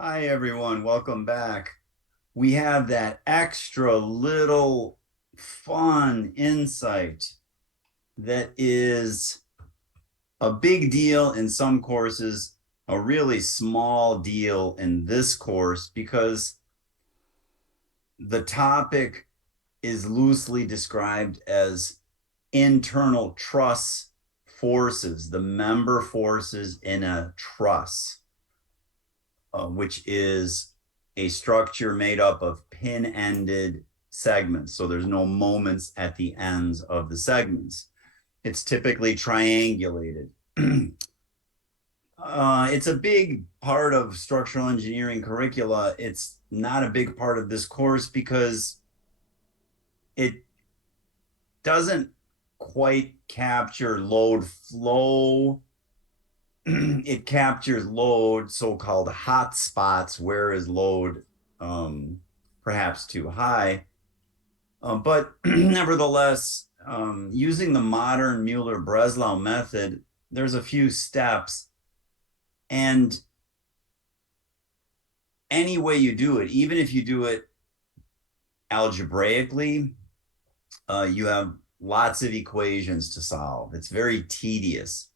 Hi, everyone. Welcome back. We have that extra little fun insight that is a big deal in some courses, a really small deal in this course, because the topic is loosely described as internal truss forces, the member forces in a truss, which is a structure made up of pin-ended segments. So there's no moments at the ends of the segments. It's typically triangulated. It's a big part of structural engineering curricula. It's not a big part of this course because it doesn't quite capture load flow. It captures load, so-called hot spots, where is load perhaps too high. But nevertheless, using the modern Muller Breslau method, there's a few steps. And any way you do it, even if you do it algebraically, you have lots of equations to solve. It's very tedious.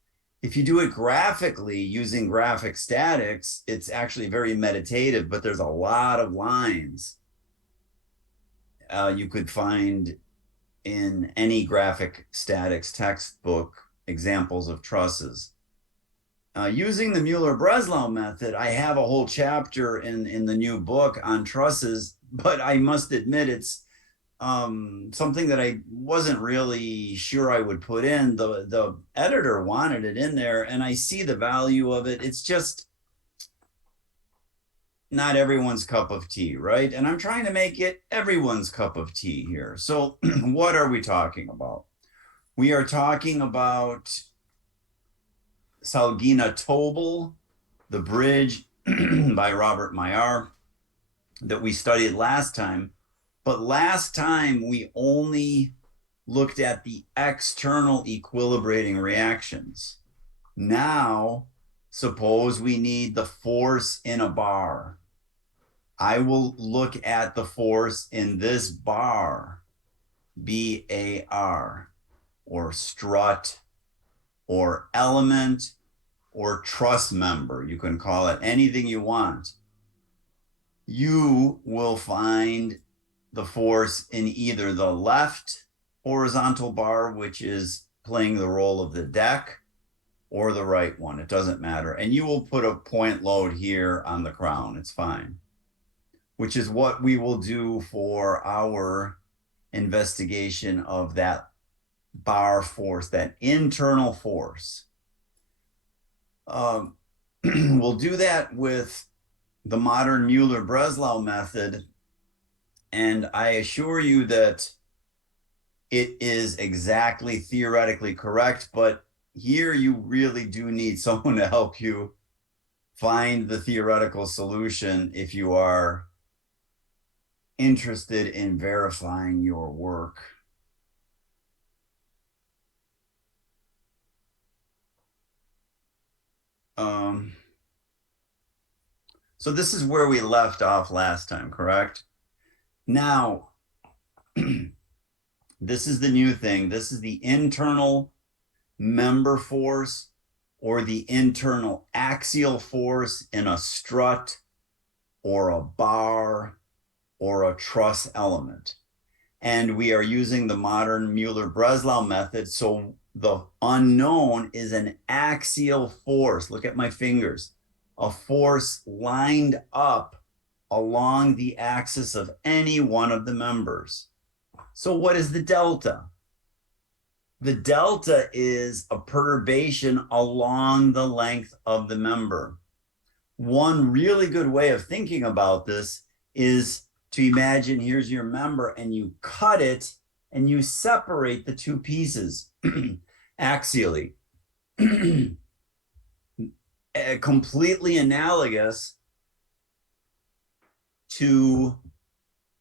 If you do it graphically using graphic statics, it's actually very meditative, but there's a lot of lines you could find in any graphic statics textbook examples of trusses. Using the Muller-Breslau method, I have a whole chapter in the new book on trusses, but I must admit it's something that I wasn't really sure I would put in. The editor wanted it in there, and I see the value of it. It's just not everyone's cup of tea, right? And I'm trying to make it everyone's cup of tea here. So what are we talking about? We are talking about Salginatobel, the bridge by Robert Maillart that we studied last time. But last time we only looked at the external equilibrating reactions. Now, suppose we need the force in a bar. I will look at the force in this bar, BAR, or strut, or element, or truss member. You can call it anything you want. You will find the force in either the left horizontal bar, which is playing the role of the deck, or the right one. It doesn't matter. And you will put a point load here on the crown. It's fine, which is what we will do for our investigation of that bar force, that internal force. We'll do that with the modern Muller Breslau method. And I assure you that it is exactly theoretically correct, but here you really do need someone to help you find the theoretical solution if you are interested in verifying your work. So this is where we left off last time, correct? Now, this is the new thing. This is the internal member force or the internal axial force in a strut or a bar or a truss element. And we are using the modern Muller-Breslau method. So the unknown is an axial force. Look at my fingers. A force lined up along the axis of any one of the members. So what is the delta? The delta is a perturbation along the length of the member. One really good way of thinking about this is to imagine here's your member and you cut it and you separate the two pieces axially. Completely analogous to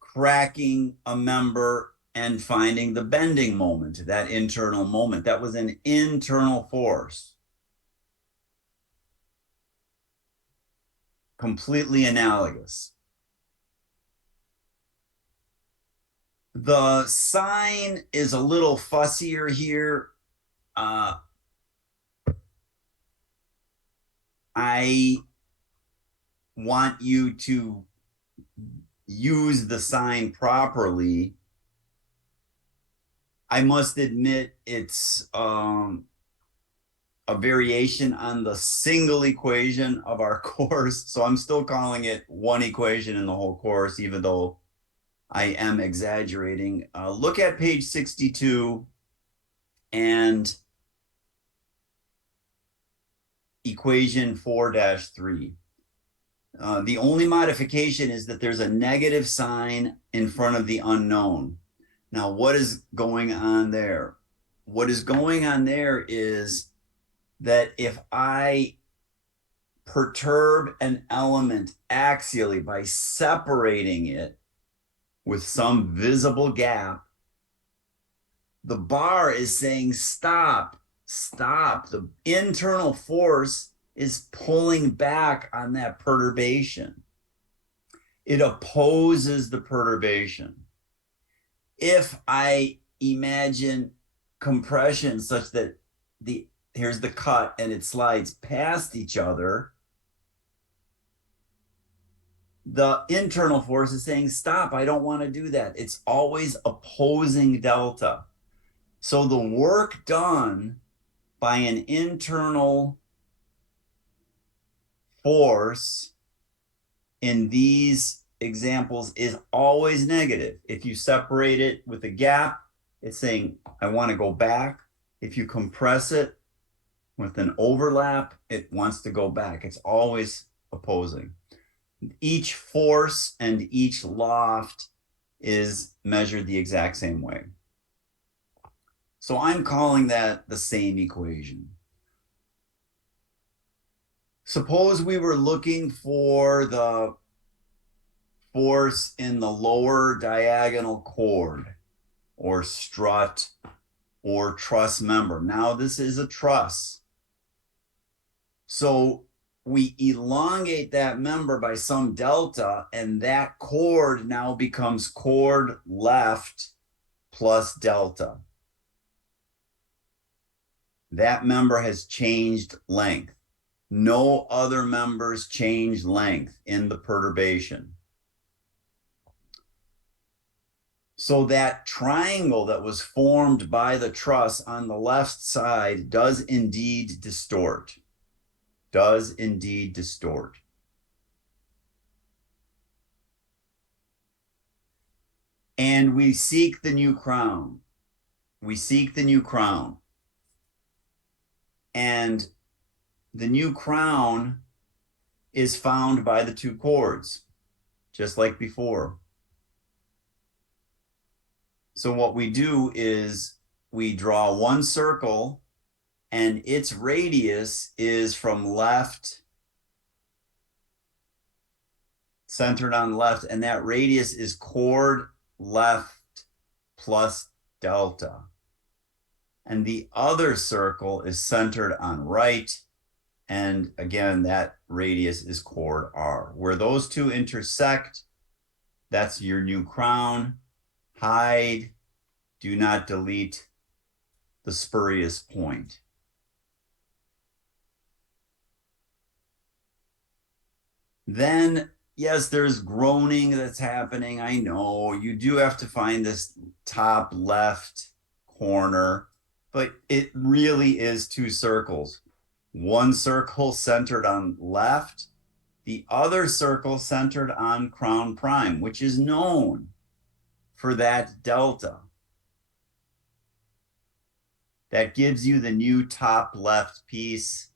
cracking a member and finding the bending moment, that internal moment. That was an internal force. completely analogous. The sign is a little fussier here. I want you to use the sign properly. I must admit it's a variation on the single equation of our course. So I'm still calling it one equation in the whole course, even though I am exaggerating. Look at page 62 and equation 4-3. The only modification is that there's a negative sign in front of the unknown. Now, what is going on there? What is going on there is that if I perturb an element axially by separating it with some visible gap, the bar is saying stop, stop. The internal force is pulling back on that perturbation. It opposes the perturbation. If I imagine compression such that here's the cut and it slides past each other, the internal force is saying, stop, I don't want to do that. It's always opposing delta. So the work done by an internal force in these examples is always negative. If you separate it with a gap, it's saying, I want to go back. If you compress it with an overlap, it wants to go back. It's always opposing. Each force and each loft is measured the exact same way. So I'm calling that the same equation. Suppose we were looking for the force in the lower diagonal chord or strut or truss member. Now this is a truss. So we elongate that member by some delta, and that chord now becomes chord left plus delta. That member has changed length. No other members change length in the perturbation. So that triangle that was formed by the truss on the left side does indeed distort. Does indeed distort. And we seek the new crown. We seek the new crown. And the new crown is found by the two chords, just like before. So what we do is we draw one circle, and its radius is from left, centered on left, and that radius is chord left plus delta. And the other circle is centered on right, and again, that radius is chord R. Where those two intersect, that's your new crown. Hide, do not delete the spurious point. Then, yes, there's groaning that's happening. I know you do have to find this top left corner, but it really is two circles. One circle centered on left, the other circle centered on crown prime, which is known for that delta. That gives you the new top left piece,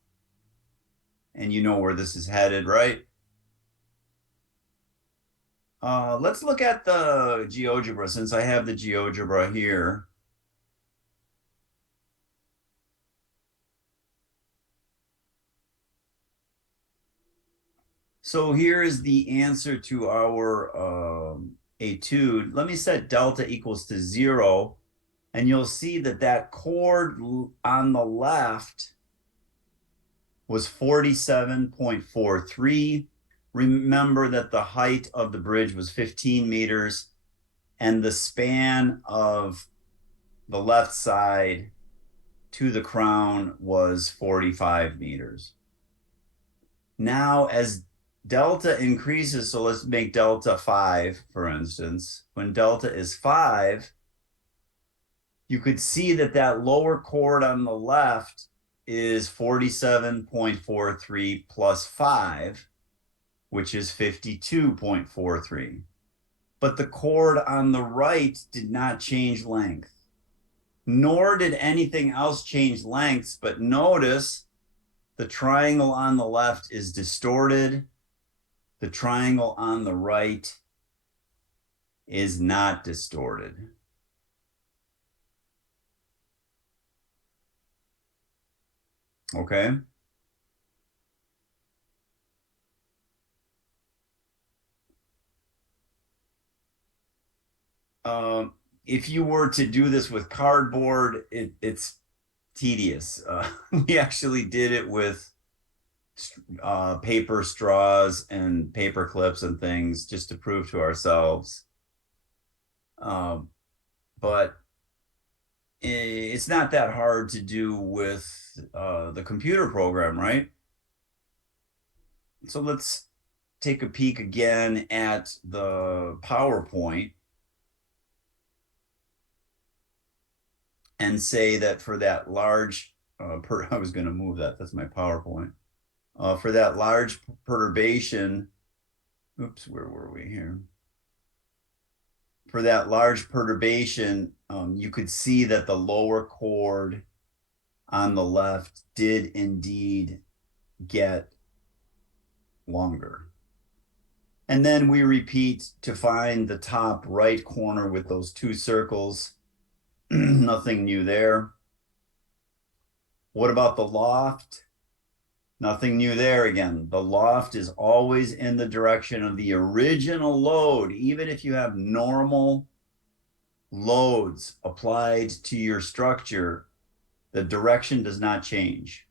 and you know where this is headed, right? Let's look at the GeoGebra since I have the GeoGebra here. So here is the answer to our etude. Let me set delta equals to 0, and you'll see that that chord on the left was 47.43. remember that the height of the bridge was 15 meters and the span of the left side to the crown was 45 meters. Now, as delta increases, so let's make delta 5, for instance. When delta is 5, you could see that that lower chord on the left is 47.43 plus 5, which is 52.43. But the chord on the right did not change length, nor did anything else change lengths. But notice the triangle on the left is distorted. The triangle on the right is not distorted. Okay. If you were to do this with cardboard, it's tedious. We actually did it with paper straws and paper clips and things just to prove to ourselves. But it's not that hard to do with the computer program, right? So let's take a peek again at the PowerPoint and say that for that large, I was going to move that. That's my PowerPoint. For that large perturbation, oops, where were we here? For that large perturbation, you could see that the lower chord on the left did indeed get longer. And then we repeat to find the top right corner with those two circles. Nothing new there. What about the loft? Nothing new there again. The loft is always in the direction of the original load, even if you have normal loads applied to your structure, the direction does not change.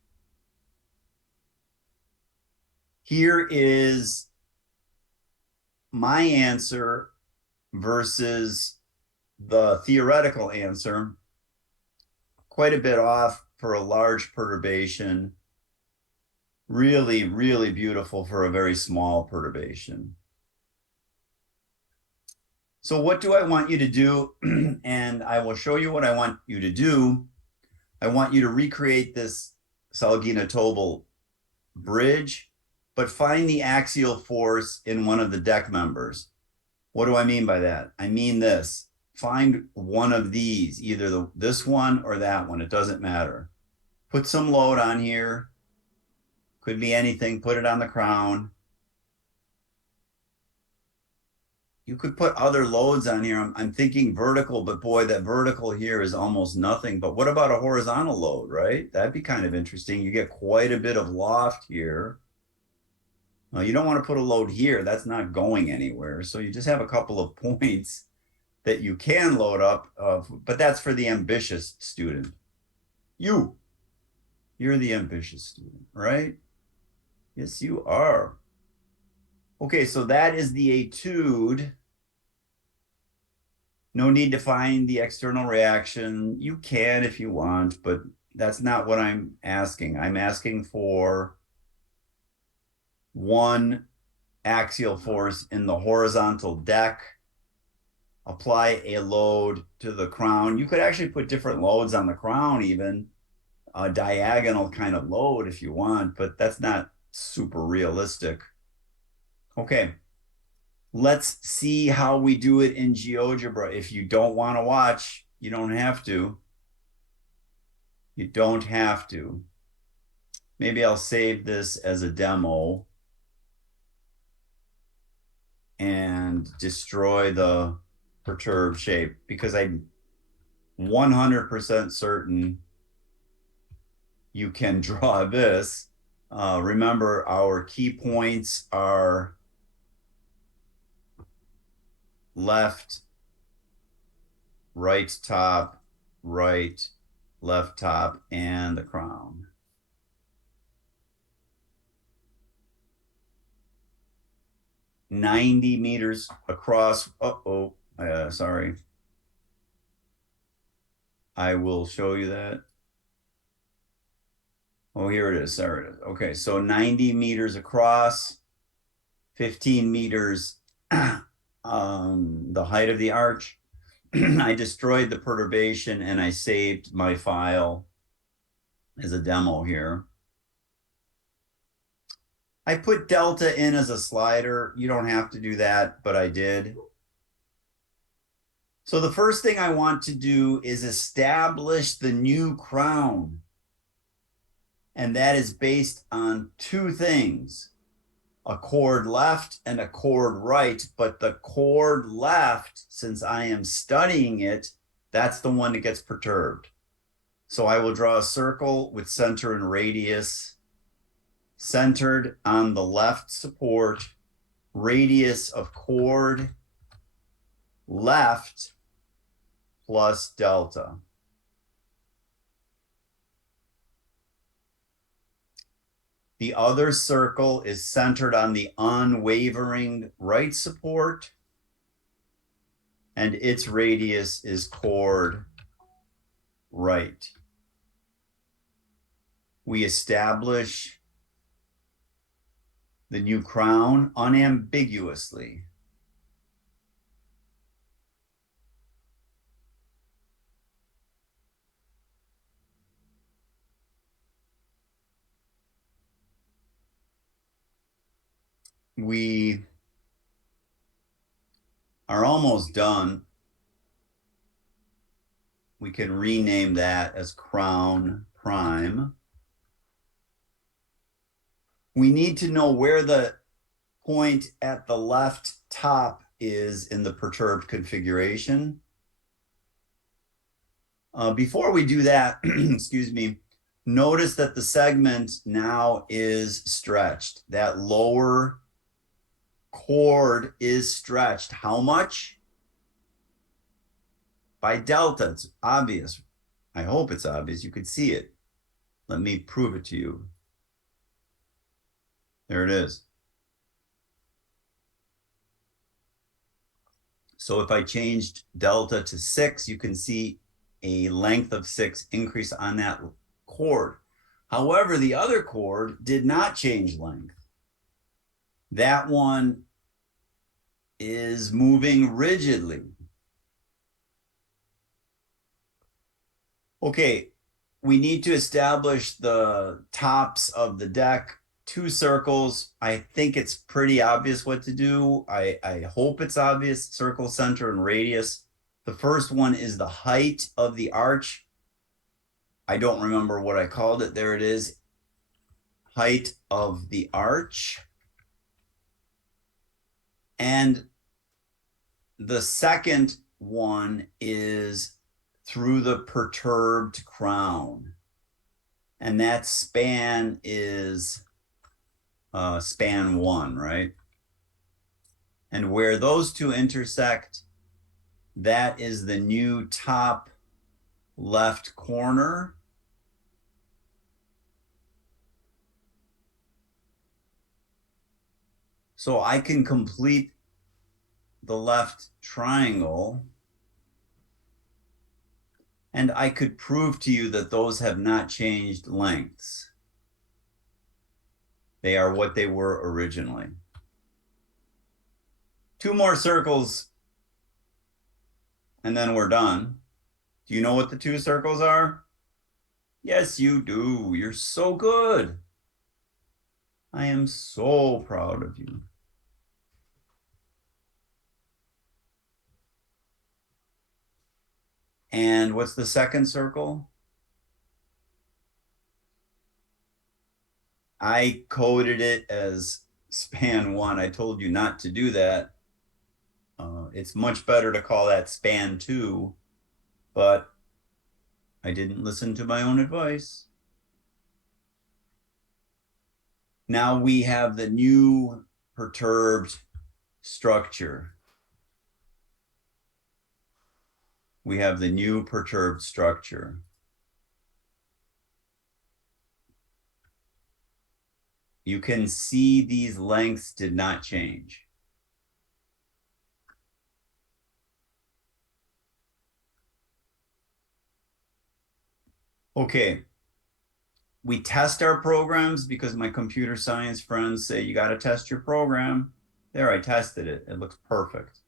Here is my answer versus the theoretical answer. Quite a bit off for a large perturbation. Really, really beautiful for a very small perturbation. So what do I want you to do? And I will show you what I want you to do. I want you to recreate this Salginatobel bridge, but find the axial force in one of the deck members. What do I mean by that? I mean this. Find one of these, either this one or that one. It doesn't matter. Put some load on here. Could be anything. Put it on the crown. You could put other loads on here. I'm thinking vertical, but boy, that vertical here is almost nothing. But what about a horizontal load, right? That'd be kind of interesting. You get quite a bit of loft here. Well, you don't want to put a load here. That's not going anywhere. So you just have a couple of points that you can load up, but that's for the ambitious student. You're the ambitious student, right? Yes, you are. Okay, so that is the etude. No need to find the external reaction. You can if you want, but that's not what I'm asking. I'm asking for one axial force in the horizontal deck. Apply a load to the crown. You could actually put different loads on the crown, even a diagonal kind of load if you want, but that's not super realistic. Okay, let's see how we do it in GeoGebra. If you don't want to watch, you don't have to. You don't have to. Maybe I'll save this as a demo and destroy the perturbed shape because I'm 100% certain you can draw this. Remember, our key points are left, right top, right, left top, and the crown. 90 meters across. Sorry. I will show you that. Oh, here it is. There it is. Okay, so 90 meters across, 15 meters the height of the arch. I destroyed the perturbation and I saved my file as a demo here. I put delta in as a slider. You don't have to do that, but I did. So the first thing I want to do is establish the new crown. And that is based on two things, a chord left and a chord right. But the chord left, since I am studying it, that's the one that gets perturbed. So I will draw a circle with center and radius, centered on the left support, radius of chord left plus delta. The other circle is centered on the unwavering right support, and its radius is chord right. We establish the new crown unambiguously. We are almost done. We can rename that as crown prime. We need to know where the point at the left top is in the perturbed configuration. Before we do that, excuse me, notice that the segment now is stretched. That lower chord is stretched. How much? By delta. It's obvious. I hope it's obvious. You could see it. Let me prove it to you. There it is. So if I changed delta to 6, you can see a length of 6 increase on that chord. However, the other chord did not change length. That one is moving rigidly. Okay, we need to establish the tops of the deck. 2 circles. I think it's pretty obvious what to do. I hope it's obvious. Circle, center, and radius. The first one is the height of the arch. I don't remember what I called it. There it is. Height of the arch. And the second one is through the perturbed crown. And that span is span 1, right? And where those two intersect, that is the new top left corner. So I can complete the left triangle, and I could prove to you that those have not changed lengths. They are what they were originally. 2 more circles, and then we're done. Do you know what the 2 circles are? Yes, you do. You're so good. I am so proud of you. And what's the second circle? I coded it as span 1. I told you not to do that. It's much better to call that span 2, but I didn't listen to my own advice. Now we have the new perturbed structure. We have the new perturbed structure. You can see these lengths did not change. Okay, we test our programs because my computer science friends say you got to test your program. There, I tested it. It looks perfect.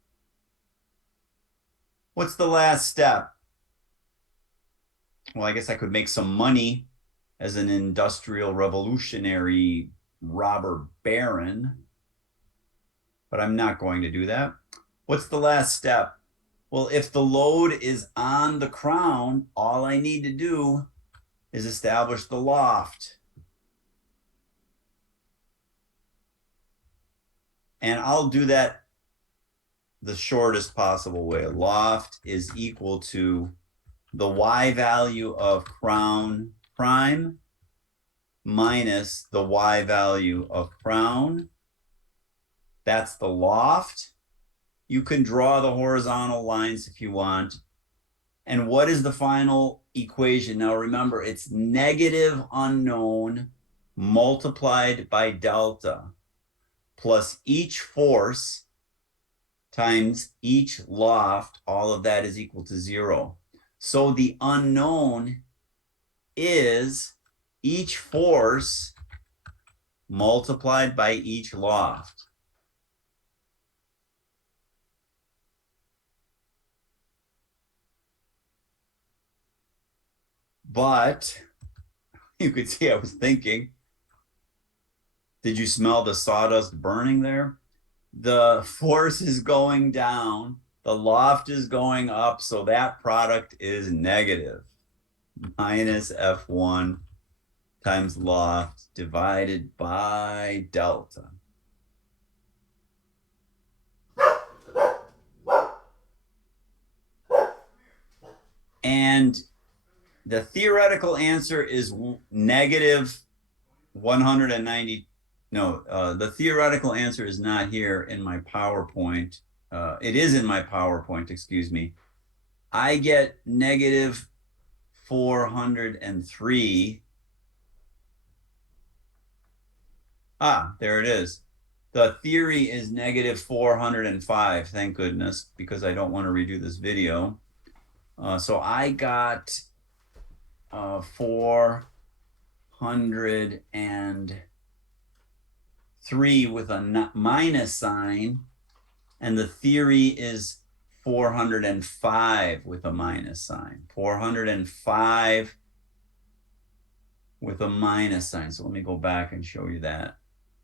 What's the last step? Well, I guess I could make some money as an industrial revolutionary robber baron, but I'm not going to do that. What's the last step? Well, if the load is on the crown, all I need to do is establish the loft. And I'll do that the shortest possible way. Loft is equal to the y value of crown prime minus the y value of crown. That's the loft. You can draw the horizontal lines if you want. And what is the final equation? Now remember, it's negative unknown multiplied by delta plus each force times each loft. All of that is equal to 0. So the unknown is each force multiplied by each loft. But you could see I was thinking, did you smell the sawdust burning there? The force is going down, the loft is going up, so that product is negative. Minus F1 times loft divided by delta. And the theoretical answer is negative 190. No, the theoretical answer is not here in my PowerPoint. It is in my PowerPoint, excuse me. I get negative 403. Ah, there it is. The theory is negative 405, thank goodness, because I don't want to redo this video. So I got 403 with a minus sign, and the theory is 405 with a minus sign. 405 with a minus sign. So let me go back and show you that.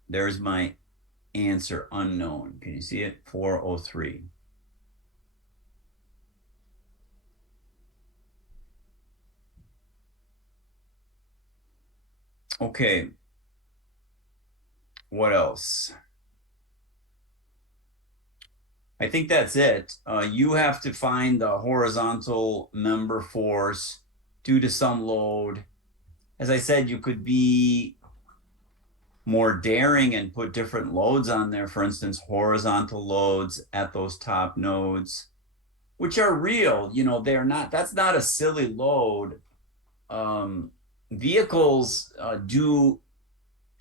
There's my answer unknown. Can you see it? 403. Okay. What else? I think that's it. You have to find the horizontal member force due to some load. As I said, you could be more daring and put different loads on there. For instance, horizontal loads at those top nodes, which are real. You know, they're not, that's not a silly load. Vehicles do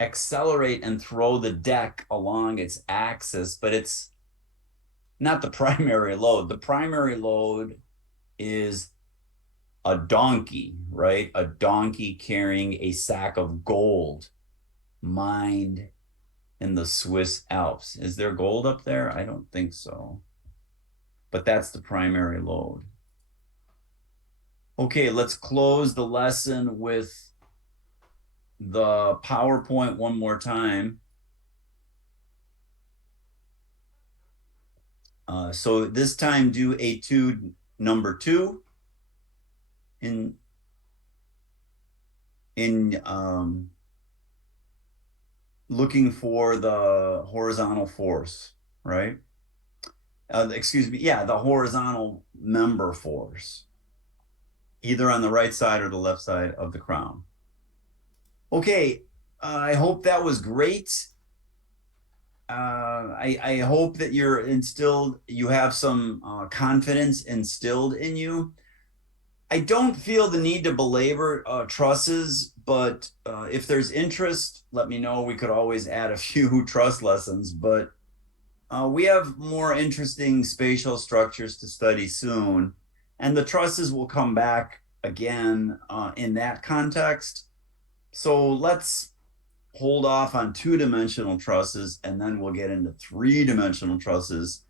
accelerate and throw the deck along its axis, but it's not the primary load. The primary load is a donkey, right? A donkey carrying a sack of gold mined in the Swiss Alps. Is there gold up there? I don't think so. But that's the primary load. Okay, let's close the lesson with the PowerPoint one more time. So this time do etude number 2 in looking for the horizontal force, right? Excuse me, yeah, the horizontal member force, either on the right side or the left side of the crown. Okay, I hope that was great. I hope that you have some confidence instilled in you. I don't feel the need to belabor trusses, but if there's interest, let me know. We could always add a few truss lessons, but we have more interesting spatial structures to study soon, and the trusses will come back again in that context. So let's hold off on two-dimensional trusses, and then we'll get into three-dimensional trusses.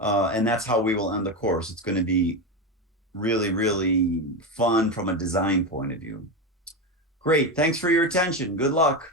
And that's how we will end the course. It's going to be really, really fun from a design point of view. Great. Thanks for your attention. Good luck.